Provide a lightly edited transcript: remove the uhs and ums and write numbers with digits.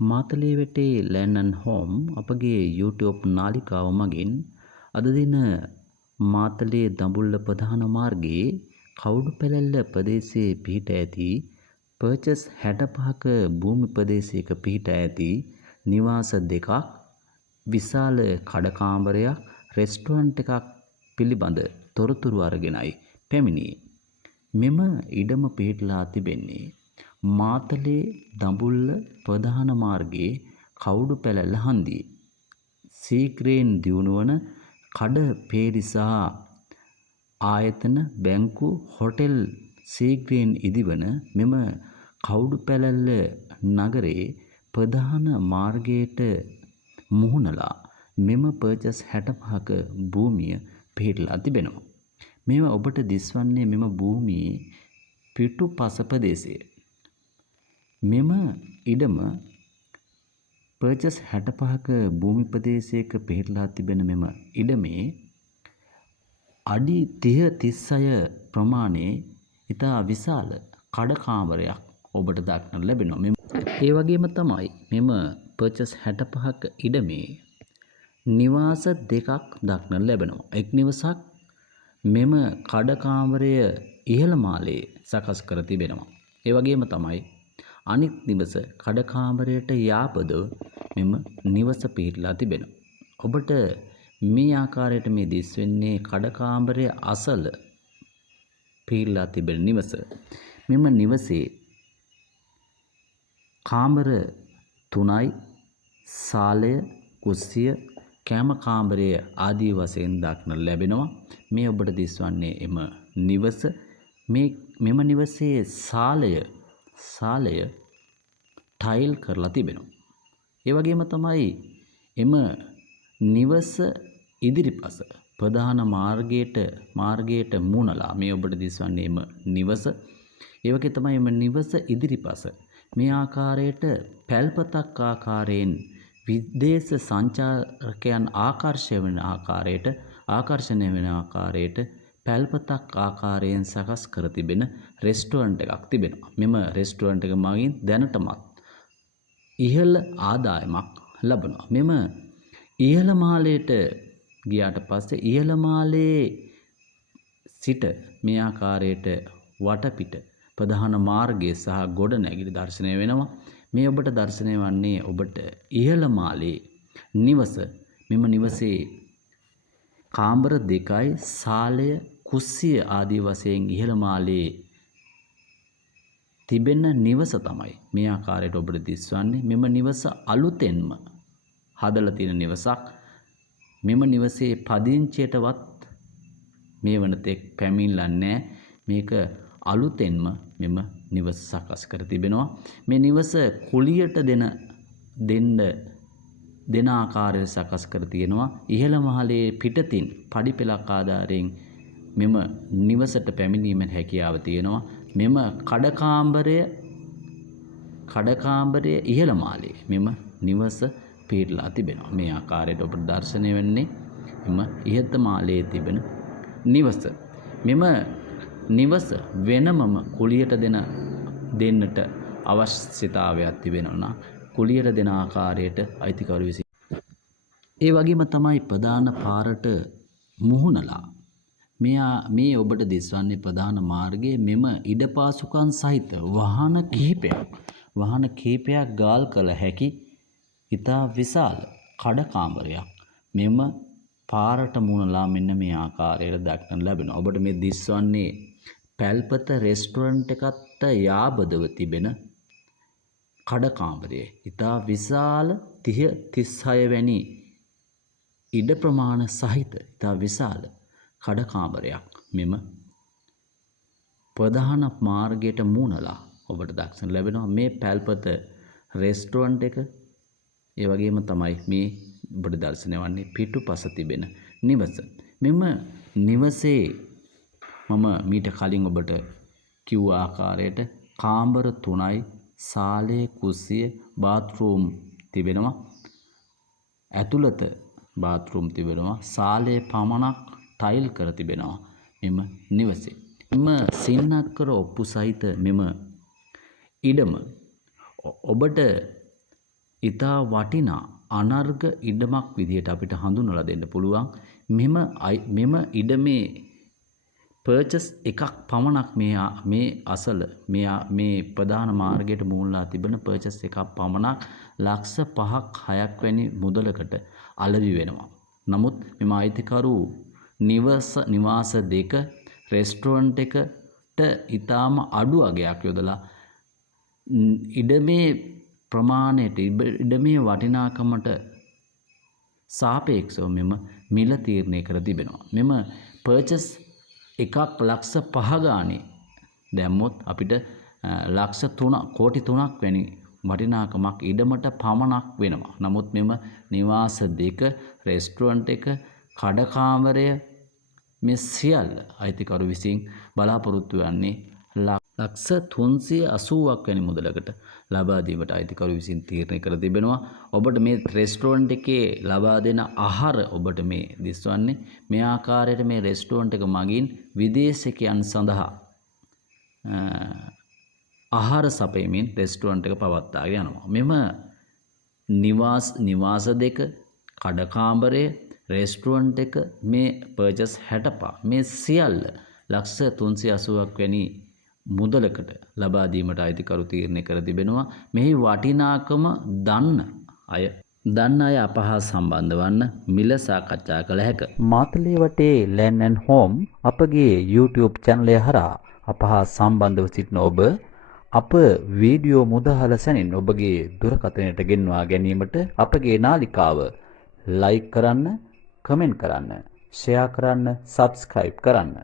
Matale වෙටේ land and home අපගේ YouTube නාලිකාව මගින් අද දින මාතලේ දඹුල්ල ප්‍රධාන මාර්ගයේ කවුඩුපැලැල්ල ප්‍රදේශයේ පිහිට ඇති පර්චස් 65ක භූමි ප්‍රදේශයක පිහිට ඇති නිවාස දෙකක් විශාල කඩකාමරයක් රෙස්ටුරන්ට් එකක් පිළිබඳ තොරතුරු අරගෙනයි පැමිණියේ. මෙම ඉඩම පිහිටලා තිබෙන්නේ මාතලේ දඹුල්ල ප්‍රධාන මාර්ගයේ කවුඩුපැලැල්ල හන්දියේ. සීක්‍රයෙන් දියුණුවන කඩ පේරි සහ ආයතන බැංකු හොටෙල් සීක්‍රයෙන් ඉදිවන මෙම කවුඩුපැලැල්ල නගරයේ ප්‍රධාන මාර්ගයට මුහුණලා මෙම පර්චස් 65ක භූමිය පිහිටලා තිබෙනවා. මේවා ඔබට දිස්වන්නේ මෙම භූමියේ පිටුපස ප්‍රදේශයේ. මෙම ඉඩම පර්චස් 65ක භූමි ප්‍රදේශයක පිහිටලා තිබෙන මෙම ඉඩමේ අඩි 30-36 ප්‍රමාණයේ ඉතා විශාල කඩකාමරයක් ඔබට දක්නට ලැබෙනවා. ඒ වගේම තමයි මෙම පර්චස් 65ක ඉඩමේ නිවාස දෙකක් දක්නට ලැබෙනවා. එක් නිවසක් මෙම කඩකාමරය ඉහළ මාලයේ සකස් කර තිබෙනවා. ඒ වගේම තමයි අනිත් නිවස කඩකාමරයට යාපදව මෙම නිවස පිහිටලා තිබෙනවා. ඔබට මේ ආකාරයට මේ දිස් වෙන්නේ කඩකාමරය අසල පිහිටලා තිබෙන නිවස. මෙම නිවසේ කාමර 3යි සාලය කුස්සිය කෑම කාමරය ආදී වශයෙන් දක්නට ලැබෙනවා. මේ ඔබට දිස්වන්නේ එම නිවස. මෙම නිවසේ සාලය ටයිල් කරලා තිබෙනවා. ඒ වගේම තමයි එම නිවස ඉදිරිපස ප්‍රධාන මාර්ගයට මුහුණලා මේ ඔබට දිස්වන්නේ එම නිවස. ඒ වගේ තමයි එම නිවස ඉදිරිපස මේ ආකාරයට පැල්පතක් ආකාරයෙන් විදේශ සංචාරකයන් ආකර්ෂණය වෙන ආකාරයට පැල්පතක් ආකාරයෙන් සකස් කර තිබෙන රෙස්ටුරන්ට් එකක් තිබෙනවා. මෙම රෙස්ටුරන්ට් එක මගින් දැනටමත් ඉහළ ආදායමක් ලබනවා. මෙම ඉහළ මාලයට ගියාට පස්සේ ඉහළ මාලයේ සිට මේ ආකාරයට වටපිට ප්‍රධාන මාර්ගය සහ ගොඩනැගිලි දර්ශනය වෙනවා. මේ ඔබට දර්ශනය වන්නේ ඔබට ඉහළ මාලයේ නිවස. මෙම නිවසේ කාමර 2යි සාලය කුස්සිය ආදී වශයෙන් ඉහළ මාලයේ තිබෙන නිවස තමයි මේ ආකාරයට ඔබට දිස්වන්නේ. මෙම නිවස අලුතෙන්ම හදලා තියෙන නිවසක්. මෙම නිවසේ පදිංචියටවත් මේ වනතෙක් පැමිණලා නැහැ. මේක අලුතෙන්ම මෙම නිවස සකස් කර තිබෙනවා. මේ නිවස කුලියට දෙන ආකාරයට සකස් කර තියෙනවා. ඉහළ මහලේ පිටතින් පඩිපෙළක් ආධාරයෙන් මෙම නිවසට පැමිණීමේ හැකියාව තියෙනවා. මෙම කඩකාමරය ඉහළ මාලයේ මෙම නිවස පිහිටලා තිබෙනවා. මේ ආකාරයට ඔබට දර්ශනය වෙන්නේ එම ඉහත මාලයේ තිබෙන නිවස. මෙම නිවස වෙනමම කුලියට දෙන්නට අවශ්‍යතාවයක් තිබෙනවා නම් කුලියට දෙන ආකාරයට අයිතිකරු විසින් ඒ වගේම තමයි ප්‍රධාන පාරට මුහුණලා මේ ඔබට දිස්වන්නේ ප්‍රධාන මාර්ගයේ මෙම ඉඩපාසුකම් සහිත වාහන කිහිපයක් ගාල් කළ හැකි ඉතා විශාල කඩකාමරයක් මෙම පාරට මුහුණලා මෙන්න මේ ආකාරයට දක්නට ලැබෙනවා. ඔබට මේ දිස්වන්නේ පැල්පත රෙස්ටුරන්ට් එකට යාබදව තිබෙන කඩකාමරය. ඉතා විශාල 30-36 වැනි ඉඩ ප්‍රමාණ සහිත ඉතා විශාල කඩකාමරයක් මෙම ප්‍රධාන මාර්ගයට මුහුණලා ඔබට දක්නට ලැබෙනවා. මේ පැල්පත රෙස්ටුරන්ට් එක ඒ වගේම තමයි මේ ඔබට දර්ශනය වන්නේ පිටුපස තිබෙන නිවස. මෙම නිවසේ මම මීට කලින් ඔබට කිව්ව ආකාරයට කාමර 3යි සාලය කුස්සිය බාත්රූම් තිබෙනවා. ඇතුළත බාත්රූම් තිබෙනවා. සාලය පමණක් ටයිල් කර තිබෙනවා මෙම නිවසේ. මෙම සින්නක්කර ඔප්පු සහිත මෙම ඉඩම ඔබට ඊටා වටිනා අනර්ග ඉඩමක් විදියට අපිට හඳුන්වලා දෙන්න පුළුවන්. මෙම ඉඩමේ පර්චස් එකක් පමණක් මේ අසල මේ ප්‍රධාන මාර්ගයට මුල්ලා තිබෙන පර්චස් එකක් පමණක් ලක්ෂ 5ක් 6ක් වැනි මුදලකට අලෙවි වෙනවා. නමුත් මෙම අයිතිකරු නිවාස දෙක රෙස්ටුරන්ට් එකට ඊටාම අඩු අගයක් යොදලා ඉඩමේ ප්‍රමාණයට ඉඩමේ වටිනාකමට සාපේක්ෂව මෙම මිල තීරණය කර තිබෙනවා. මෙම පර්චස් එකක් ලක්ෂ 5 ගානේ දැම්මොත් අපිට ලක්ෂ 3 කෝටි 3ක් වැනි වටිනාකමක් ඉඩමට පමණක් වෙනවා. නමුත් මෙම නිවාස දෙක රෙස්ටුරන්ට් එක කඩකාමරය මේ සියල්ල අයිතිකරු විසින් බලාපොරොත්තු වෙන්නේ ලක්ෂ 380ක් වැනි මුදලකට ලබා දීමට අයිතිකරු විසින් තීරණය කර තිබෙනවා. ඔබට මේ රෙස්ටුරන්ට් එකේ ලබා දෙන ආහාර ඔබට මේ දිස්වන්නේ මේ ආකාරයට මේ රෙස්ටුරන්ට් එක මගින් විදේශිකයන් සඳහා ආහාර සපයමින් රෙස්ටුරන්ට් එක පවත්වාගෙන යනවා. මෙම නිවාස දෙක කඩකාමරය රෙස්ටුරන්ට් එක මේ පර්චස් 65 මේ සියල්ල ලක්ෂ 380ක් වැනි මුදලකට ලබා දීමට අයිතිකරු තීරණය කර තිබෙනවා. මෙහි වටිනාකම දන්න අය අප හා සම්බන්ධ වන්න මිල සාකච්ඡා කළ හැක. මාතලේ වටේ ලෑන්ඩ් ඇන්ඩ් හෝම් අපගේ YouTube channel හරහා අප හා සම්බන්ධව සිටින ඔබ අප වීඩියෝ මුදහල සැනින් ඔබගේ දුරකථනයට ගෙන්වා ගැනීමට අපගේ නාලිකාව like කරන්න, කමෙන්ට් කරන්න, share කරන්න, subscribe කරන්න.